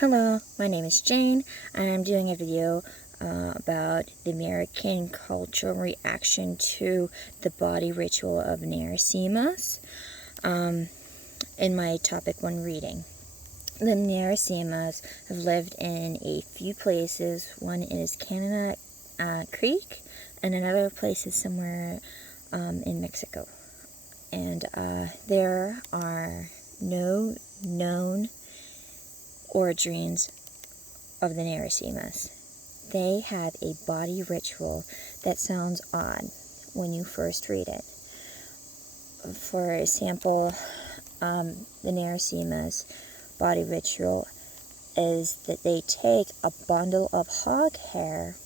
Hello, my name is Jane, and I'm doing a video about the American cultural reaction to the body ritual of Narasimhas in my topic 1 reading. The Narasimhas have lived in a few places. One is Canada Creek, and another place is somewhere in Mexico. And there are no known origins of the Narasimhas. They have a body ritual that sounds odd when you first read it. For example, the Narasimhas' body ritual is that they take a bundle of hog hair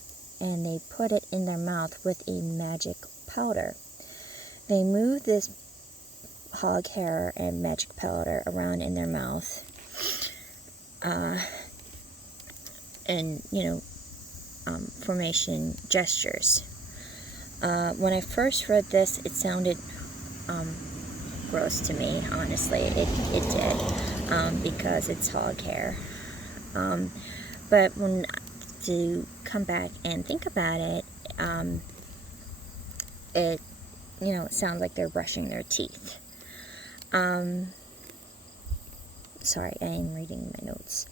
and they put it in their mouth with a magic powder. They move this hog hair and magic powder around in their mouth and, formation gestures. When I first read this, it sounded gross to me, honestly. It did, because it's hog hair. But when to come back and think about it, it sounds like they're brushing their teeth. Sorry, I am reading my notes.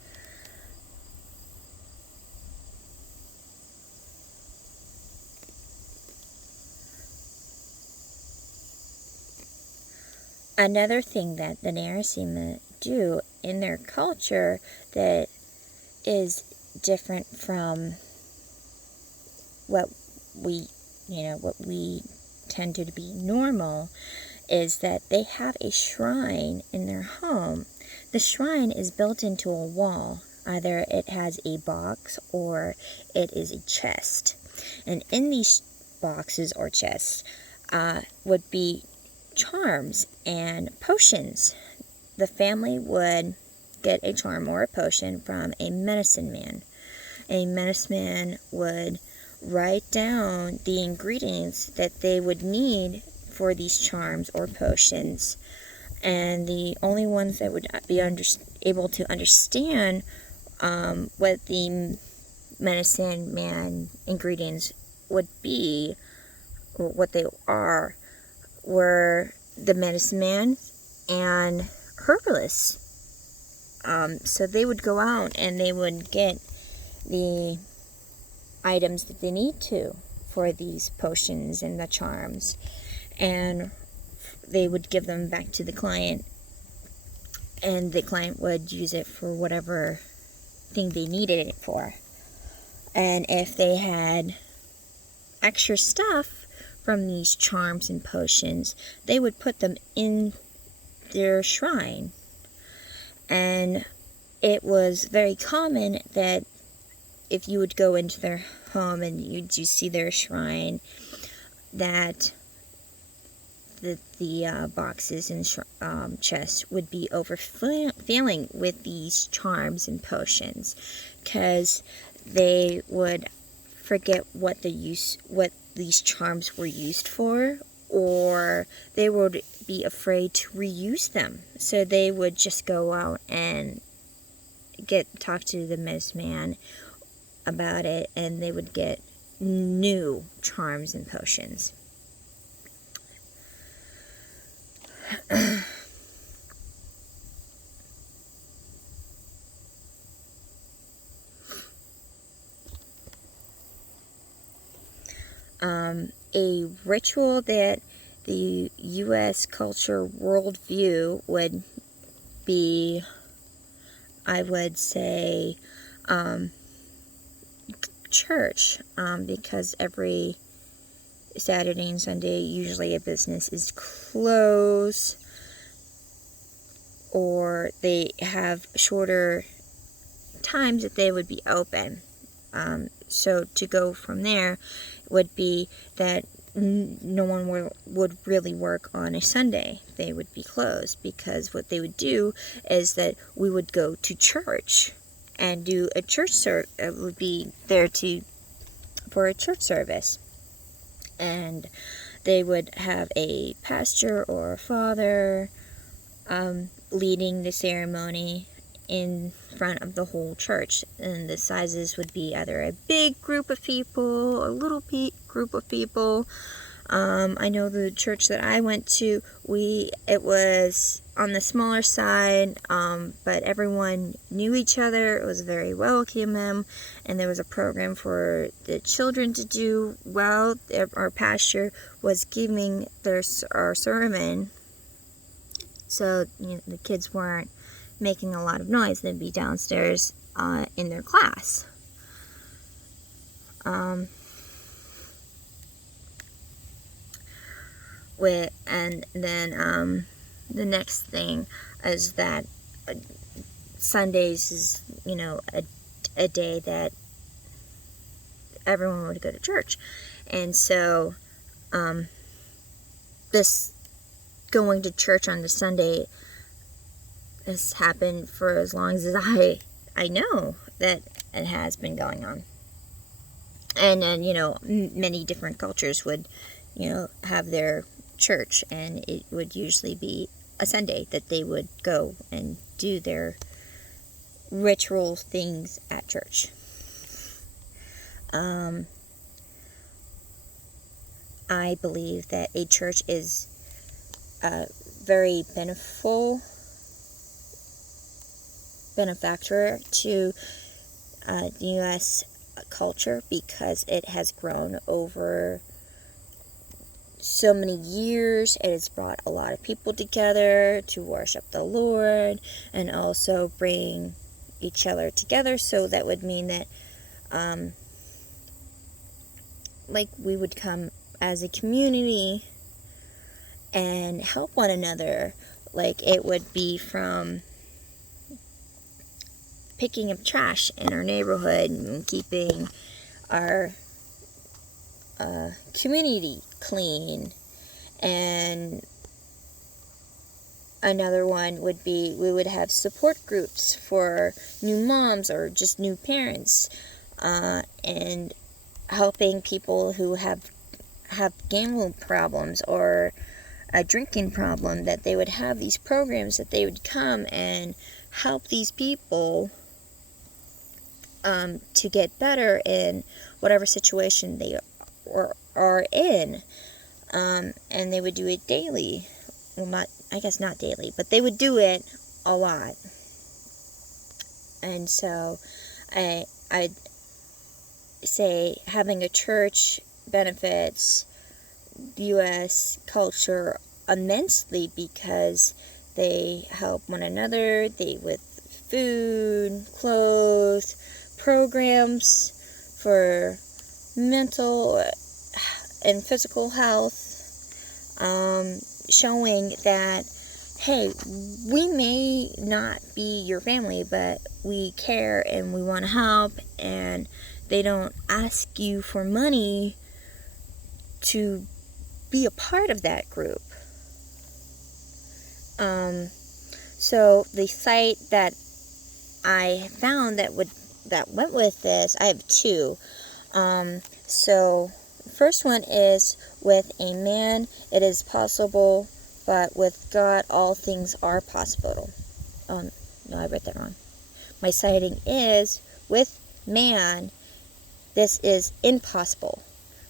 Another thing that the Narasimha do in their culture that is different from what we tend to be normal is that they have a shrine in their home. The shrine is built into a wall. Either it has a box or it is a chest. And in these boxes or chests would be charms and potions. The family would get a charm or a potion from a medicine man. A medicine man would write down the ingredients that they would need for these charms or potions, and the only ones that would be able to understand what the medicine man ingredients would be, or what they are, were the medicine man and herbalists. So they would go out and they would get the items that they need to for these potions and the charms, and they would give them back to the client, and the client would use it for whatever thing they needed it for. And if they had extra stuff from these charms and potions, they would put them in their shrine. And it was very common that if you would go into their home and you'd see their shrine, that the boxes and chests would be overflowing with these charms and potions, because they would forget what these charms were used for, or they would be afraid to reuse them. So they would just go out and talk to the medicine man about it, and they would get new charms and potions. A ritual that the U.S. culture worldview would be, I would say, church, because every Saturday and Sunday usually a business is closed, or they have shorter times that they would be open. So to go from there would be that no one would really work on a Sunday. They would be closed, because what they would do is that we would go to church and do a church service. Would be there for a church service, and they would have a pastor or a father leading the ceremony, in front of the whole church. And the sizes would be either a big group of people, a little group of people. I know the church that I went to, it was on the smaller side, but everyone knew each other. It was very welcoming, and there was a program for the children to do while our pastor was giving our sermon. So the kids weren't making a lot of noise. They'd be downstairs in their class. And then the next thing is that Sundays is a day that everyone would go to church, and so this going to church on the Sunday has happened for as long as I know that it has been going on. And then many different cultures would have their church, and it would usually be a Sunday that they would go and do their ritual things at church. I believe that a church is very benefactor to the U.S. culture, because it has grown over so many years. It has brought a lot of people together to worship the Lord and also bring each other together. So that would mean that we would come as a community and help one another. Like, it would be from picking up trash in our neighborhood and keeping our community clean. And another one would be, we would have support groups for new moms or just new parents, and helping people who have gambling problems or a drinking problem, that they would have these programs that they would come and help these people to get better in whatever situation they are in. And they would do it daily. Well, not daily, but they would do it a lot. And so I'd say having a church benefits U.S. culture immensely, because they help one another. They with food, clothes, programs for mental and physical health, showing that, hey, we may not be your family, but we care and we want to help, and they don't ask you for money to be a part of that group. So the site that I found that went with this, I have two. So the first one is, with a man it is possible, but with God all things are possible. No, I read that wrong. My citing is, with man this is impossible,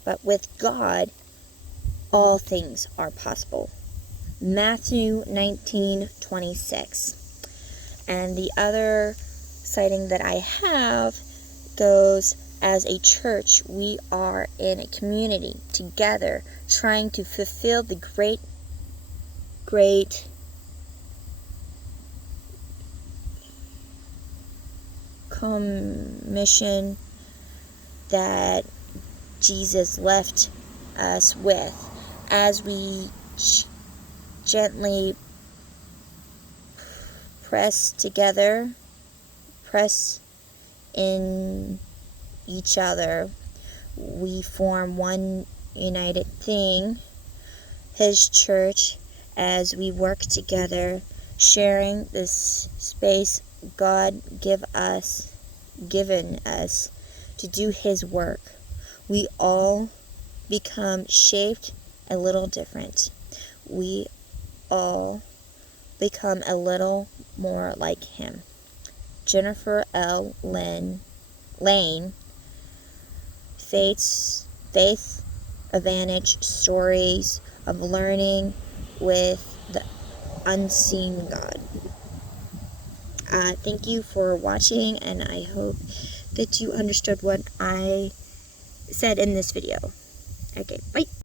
but with God all things are possible. Matthew 19:26. And the other citing that I have goes, as a church, we are in a community together, trying to fulfill the great commission that Jesus left us with, as we gently press in each other, we form one united thing, His church, as we work together, sharing this space God given us to do His work. We all become shaped a little different. We all become a little more like Him. Jennifer L. Lane, Faith Advantage Stories of Learning with the Unseen God. Thank you for watching, and I hope that you understood what I said in this video. Okay, bye.